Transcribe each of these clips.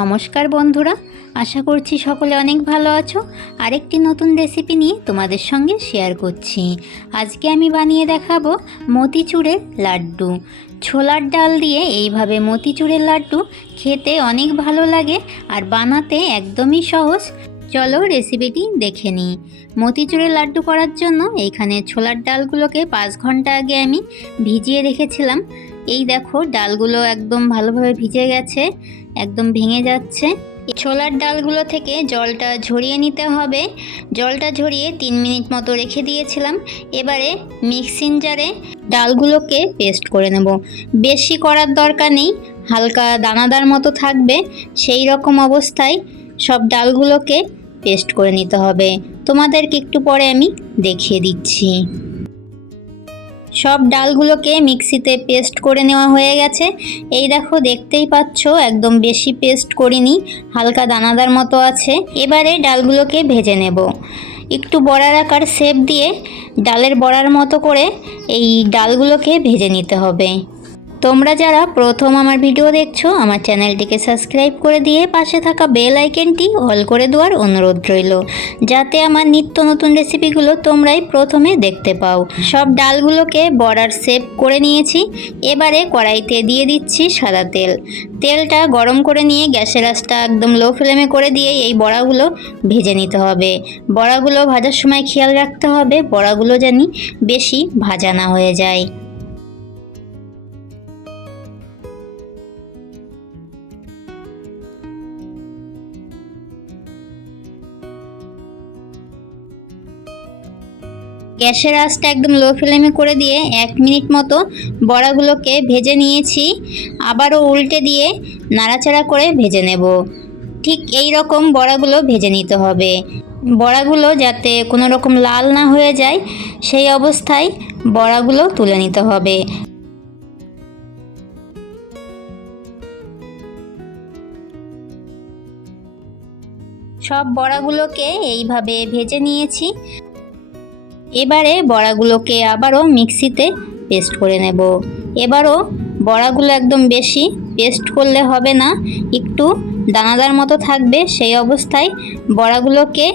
নমস্কার বন্ধুরা, আশা করছি সকলে অনেক ভালো আছো। আরেকটি নতুন রেসিপি নিয়ে তোমাদের সঙ্গে শেয়ার করছি। আজকে আমি বানিয়ে দেখাবো মতিচুরের লাড্ডু। ছোলার ডাল দিয়ে এইভাবে মতিচুরের লাড্ডু খেতে অনেক ভালো লাগে আর বানাতে একদমই সহজ। চলো রেসিপিটি দেখে নিই। মতিচুরের লাড্ডু করার জন্য এইখানে ছোলার ডালগুলোকে 5 ঘন্টা আগে আমি ভিজিয়ে রেখেছিলাম। এই দেখো ডালগুলো একদম ভালোভাবে ভিজে গেছে, একদম ভেঙে যাচ্ছে। ছোলার ডালগুলো থেকে জলটা ঝরিয়ে নিতে হবে। জলটা ঝরিয়ে 3 মিনিট মতো রেখে দিয়েছিলাম। এবারে মিক্সিং জারে ডালগুলোকে পেস্ট করে নেব। বেশি করার দরকার নেই, হালকা দানাদার মতো থাকবে সেই রকম অবস্থায় সব ডালগুলোকে পেস্ট করে নিতে হবে। তোমাদেরকে একটু পরে আমি দেখিয়ে দিচ্ছি। সব ডালগুলোকে মিক্সিতে পেস্ট করে নেওয়া হয়ে গেছে। এই দেখো দেখতেই পাচ্ছ একদম বেশি পেস্ট করিনি, হালকা দানাদার মতো আছে। এবারে ডালগুলোকে ভেজে নেব। একটু বড়ার আকার শেপ দিয়ে ডালের বড়ার মতো করে এই ডালগুলোকে ভেজে নিতে হবে। তোমরা যারা প্রথম আমার ভিডিও দেখছো, আমার চ্যানেলটিকে সাবস্ক্রাইব করে দিয়ে পাশে থাকা বেল আইকনটি অল করে দেওয়ার অনুরোধ রইল, যাতে আমার নিত্য নতুন রেসিপিগুলো তোমরাই প্রথমে দেখতে পাও। সব ডালগুলোকে বড়ার শেপ করে নিয়েছি। এবারে কড়াইতে দিয়ে দিচ্ছি সাদা তেল। তেলটা গরম করে নিয়ে গ্যাসের আঁচটা একদম লো ফ্লেমে করে দিয়ে এই বড়াগুলো ভেজে নিতে হবে। বড়াগুলো ভাজার সময় খেয়াল রাখতে হবে বড়াগুলো যেন বেশি ভাজা না হয়ে যায়। গ্যাসের আঁচটা একদম লো ফ্লেমে করে দিয়ে 1 মিনিট মতো বড়াগুলোকে ভেজে নিয়েছি। আবারও উল্টে দিয়ে নাড়াচাড়া করে ভেজে নেব। ঠিক এই রকম বড়াগুলো ভেজে নিতে হবে। বড়াগুলো যাতে কোনো রকম লাল না হয়ে যায় সেই অবস্থায় বড়াগুলো তুলে নিতে হবে। সব বড়াগুলোকে এইভাবে ভেজে নিয়েছি। এবারে বড়াগুলোকে আবারও মিক্সিতে পেস্ট করে নেব। এবারও বড়াগুলো একদম বেশি পেস্ট করলে হবে না, একটু দানাদার মতো থাকবে সেই অবস্থায় বড়াগুলোকে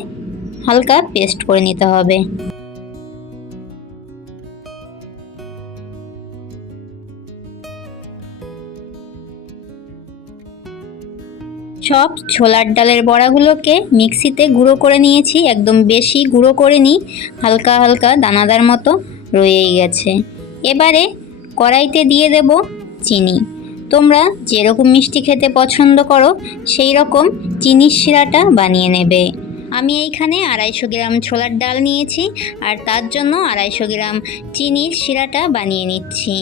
হালকা পেস্ট করে নিতে হবে। সব ছোলার ডালের বড়াগুলোকে মিক্সিতে গুঁড়ো করে নিয়েছি, একদম বেশি গুঁড়ো করে নিই, হালকা হালকা দানাদার মতো রয়েই গেছে। এবারে কড়াইতে দিয়ে দেব চিনি। তোমরা যেরকম মিষ্টি খেতে পছন্দ করো সেই রকম চিনির শিরাটা বানিয়ে নেবে। আমি এইখানে 250 গ্রাম ছোলার ডাল নিয়েছি আর তার জন্য 250 গ্রাম চিনির শিরাটা বানিয়ে নিচ্ছি।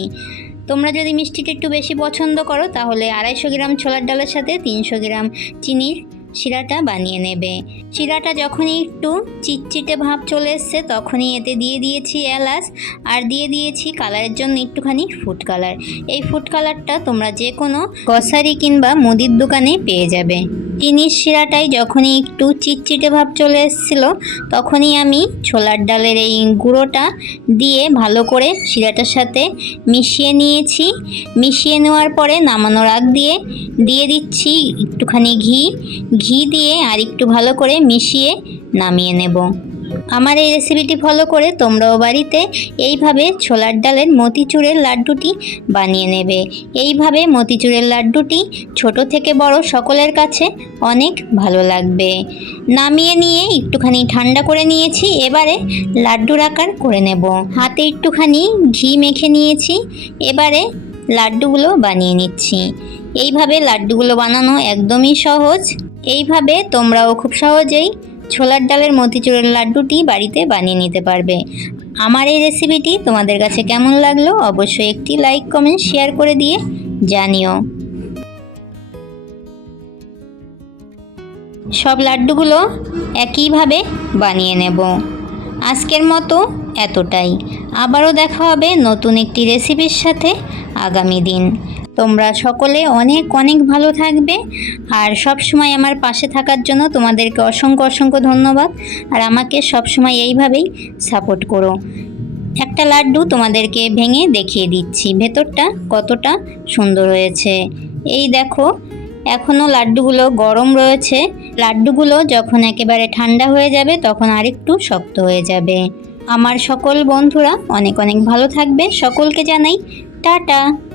তোমরা যদি মিষ্টিটা একটু বেশি পছন্দ করো তাহলে 250 গ্রাম ছোলার ডালের সাথে 300 গ্রাম চিনির শিরাটা বানিয়ে নেবে। শিরাটা যখনই একটু চিটচিটে ভাব চলে এসছে তখনই এতে দিয়ে দিয়েছি এলাচ আর দিয়ে দিয়েছি কালারের জন্য একটুখানি ফুড কালার। এই ফুড কালারটা তোমরা যে কোনো গ্রসারি কিংবা মুদির দোকানে পেয়ে যাবে। চিনির শিরাটাই যখনই একটু চিটচিটে ভাব চলে এসেছিলো তখনই আমি ছোলার ডালের এই গুঁড়োটা দিয়ে ভালো করে শিরাটার সাথে মিশিয়ে নিয়েছি। মিশিয়ে নেওয়ার পরে নামানোর আগ দিয়ে দিচ্ছি একটুখানি ঘি দিয়ে আর একটু ভালো করে মিশিয়ে নামিয়ে নেব। আমার এই রেসিপিটি ফলো করে তোমরাও বাড়িতে এইভাবে ছোলার ডালের মতিচুরের লাড্ডুটি বানিয়ে নেবে। এইভাবে মতিচুরের লাড্ডুটি ছোট থেকে বড় সকলের কাছে অনেক ভালো লাগবে। নামিয়ে নিয়ে একটুখানি ঠান্ডা করে নিয়েছি। এবারে লাড্ডুর আকার করে নেব। হাতে একটুখানি ঘি মেখে নিয়েছি। এবারে লাড্ডুগুলো বানিয়ে নিচ্ছি। এইভাবে লাড্ডুগুলো বানানো একদমই সহজ। এইভাবে তোমরাও খুব সহজেই ছোলার ডালের মতিচুরের লাড্ডুটি বাড়িতে বানিয়ে নিতে পারবে। আমার এই রেসিপিটি তোমাদের কাছে কেমন লাগলো অবশ্যই একটি লাইক কমেন্ট শেয়ার করে দিয়ে জানিও। সব লাড্ডুগুলো একইভাবে বানিয়ে নেব। আজকের মতো এতটাই। আবারও দেখা হবে নতুন একটি রেসিপির সাথে আগামী দিন। তোমরা সকলে অনেক অনেক ভালো থাকবে আর সব সময় আমার পাশে থাকার জন্য তোমাদেরকে অসংখ্য অসংখ্য ধন্যবাদ। আর আমাকে সব সময় এইভাবেই সাপোর্ট করো। একটা লাড্ডু তোমাদেরকে ভেঙে দেখিয়ে দিচ্ছি ভেতরটা কতটা সুন্দর হয়েছে। এই দেখো এখনও লাড্ডুগুলো গরম রয়েছে। লাড্ডুগুলো যখন একেবারে ঠান্ডা হয়ে যাবে তখন আরেকটু শক্ত হয়ে যাবে। আমার সকল বন্ধুরা অনেক অনেক ভালো থাকবে। সকলকে জানাই টাটা।